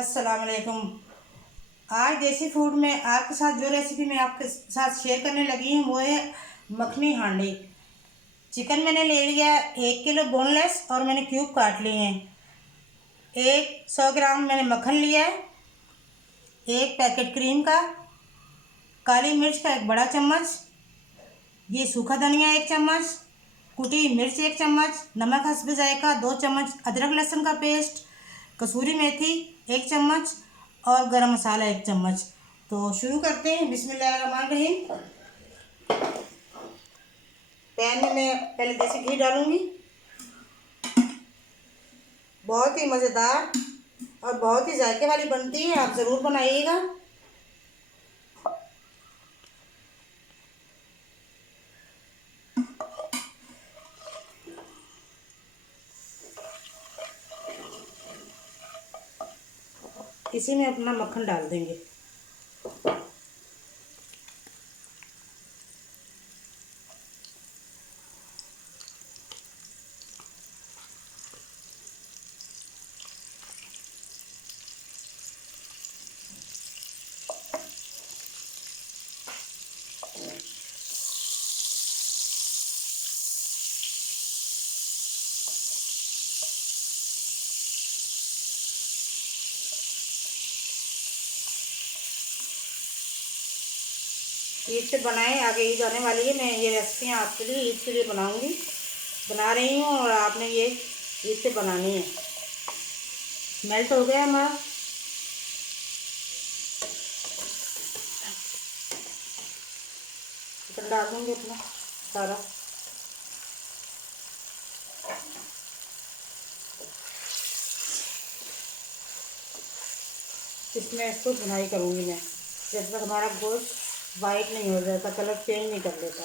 अस्सलाम वालेकुम। आज देसी फूड में आपके साथ जो रेसिपी मैं आपके साथ शेयर करने लगी हूँ वो है मखनी हांडी। चिकन मैंने ले लिया है 1 किलो बोनलेस और मैंने क्यूब काट लिए हैं। 100 ग्राम मैंने मक्खन लिया है। एक पैकेट क्रीम का, काली मिर्च का 1 बड़ा चम्मच, ये सूखा धनिया 1 चम्मच, कुटी मिर्च 1 चम्मच, नमक हस्ब जायका 2 चम्मच, अदरक लहसुन का पेस्ट, कसूरी मेथी 1 चम्मच और गरम मसाला 1 चम्मच। तो शुरू करते हैं। बिस्मिल्लाहिर्रहमानिर्रहीम। पैन में मैं पहले देसी घी डालूंगी। बहुत ही मज़ेदार और बहुत ही जायके वाली बनती है, आप ज़रूर बनाइएगा। इसी में अपना मक्खन डाल देंगे। ईद से बनाएं, आगे ईद आने वाली है। मैं ये रेसिपियाँ आपके लिए ईद के लिए बना रही हूँ और आपने ये ईद से बनानी है। मेल्ट हो गया हमारा। चिकन डाल दूँगी अपना सारा। इसमें इसको भुनाई करूँगी मैं जब तक हमारा गोश्त वाइट नहीं हो जाता, कलर चेंज नहीं कर लेता।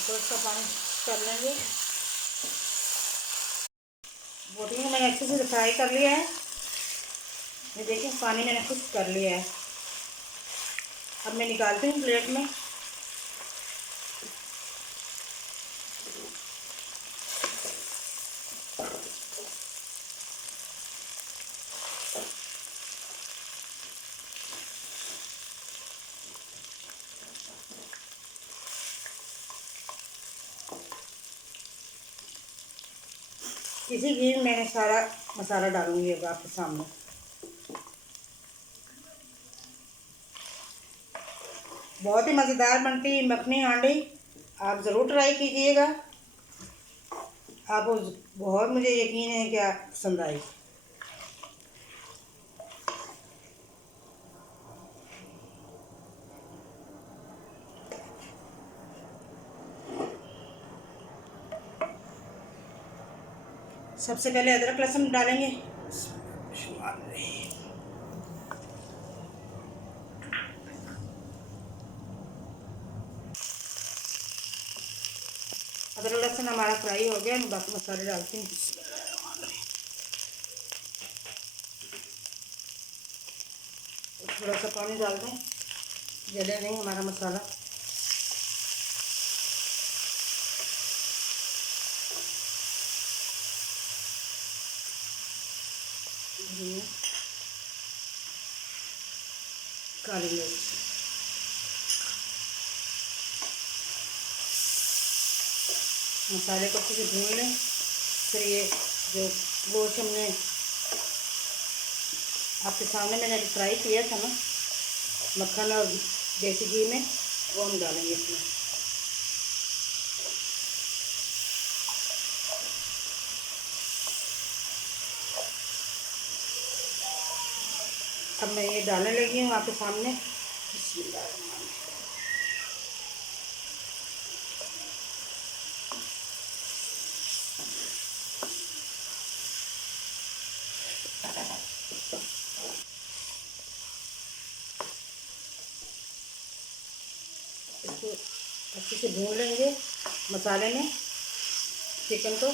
गोश्त का पानी कर लेंगे। बोटी को मैंने अच्छे से फ्राई कर लिया है। ये देखिए पानी मैंने खुश्क कर लिया है। अब मैं निकालती हूँ प्लेट में। इसी घी में मैंने सारा मसाला डालूंगी अब आपके सामने। बहुत ही मज़ेदार बनती है मखनी हांडी, आप ज़रूर ट्राई कीजिएगा। आप बहुत, मुझे यकीन है कि आप पसंद आई। सबसे पहले अदरक लहसुन डालेंगे। अदरक लहसुन हमारा फ्राई हो गया। मैं बाकी मसाले डालती हूँ। थोड़ा सा पानी डाल दें, जले नहीं हमारा मसाला। काली मिर्च, मसाले को अच्छे से भून लें। फिर ये जो गोश्त हमने आपके सामने मैंने फ्राई किया था ना, मक्खन और देसी घी में, वो हम डालेंगे इसमें। अब मैं ये डालने लगी हूँ आपके सामने। इसको अच्छे से भून लेंगे मसाले में चिकन को।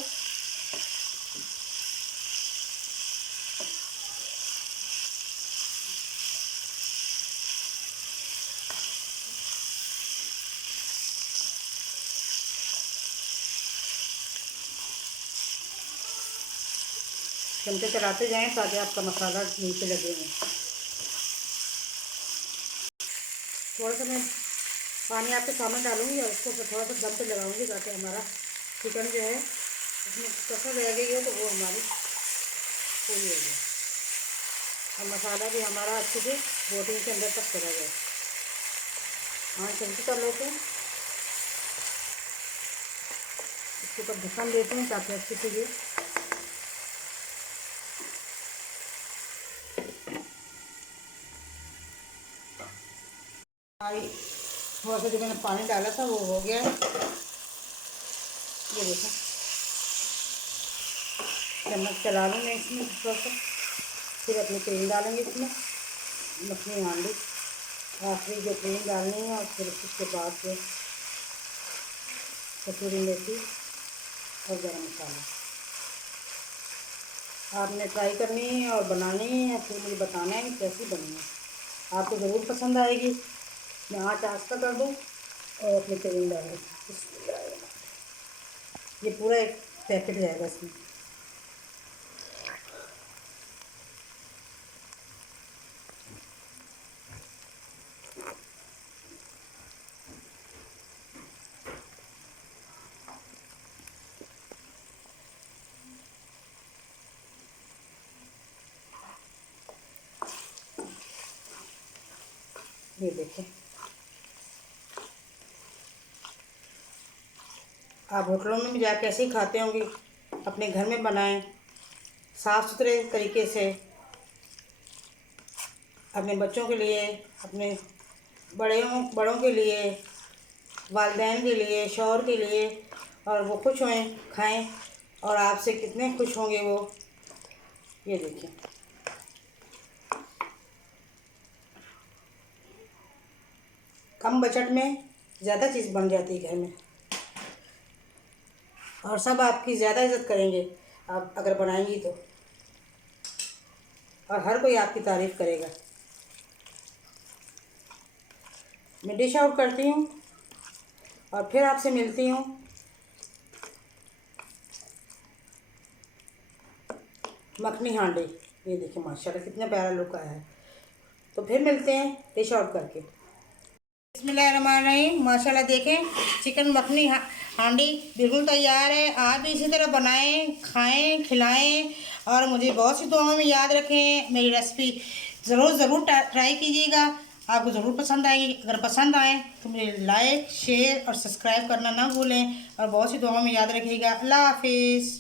चमचे चलाते जाएं ताकि आपका मसाला नीचे लगे हुए। थोड़ा सा मैं पानी आपके सामने डालूंगी और इसको थोड़ा सा दम पे लगाऊंगी ताकि हमारा चिकन जो है उसमें कसर रह गई हो तो वो हमारी पूरी हो जाए और मसाला भी हमारा अच्छे से बोटिंग के अंदर तक चला जाए। हाँ चलती कर लेते हैं, इसके ऊपर ढक्कन देते हैं ताकि अच्छे से ये थोड़ा सा जो मैंने पानी डाला था वो हो गया है। ये देखो चम्मच चला लूँ मैं इसमें थोड़ा सा, फिर अपनी तेल डालेंगे इसमें, मखनी हांडी आखिरी जो तेल डालनी है और फिर उसके बाद से कसूरी मेथी और गरम मसाला। आपने ट्राई करनी है और बनानी है, फिर मुझे बताना है कि कैसी बनी है। आपको ज़रूर पसंद आएगी। मैं आँच आस्ता कर दूँ और अपने तेल डाल दूँ। ये पूरा एक पैकेट जाएगा इसमें। ये देखें, आप होटलों में भी जाके ऐसे ही खाते होंगे, अपने घर में बनाएं साफ़ सुथरे तरीके से, अपने बच्चों के लिए, अपने बड़ों के लिए, वालिदैन के लिए, शौहर के लिए, और वो खुश होएं खाएं और आपसे कितने खुश होंगे वो। ये देखिए कम बजट में ज़्यादा चीज़ बन जाती है घर में और सब आपकी ज़्यादा इज़्ज़त करेंगे आप अगर बनाएंगी तो, और हर कोई आपकी तारीफ़ करेगा। मैं डिश आउट करती हूँ और फिर आपसे मिलती हूँ। मखनी हांडी, ये देखिए माशाल्लाह कितना प्यारा लुक आया है। तो फिर मिलते हैं डिश आउट करके। बिस्मिल्लाहिर्रहमानिर्रहीम। माशाल्लाह देखें चिकन मखनी हांडी बिल्कुल तैयार है। आप भी इसी तरह बनाएं, खाएं, खिलाएं और मुझे बहुत सी दुआओं में याद रखें। मेरी रेसिपी ज़रूर ट्राई कीजिएगा, आपको ज़रूर पसंद आएगी। अगर पसंद आए तो मुझे लाइक, शेयर और सब्सक्राइब करना ना भूलें और बहुत सी दुआओं में याद रखिएगा। अल्लाह हाफिज़।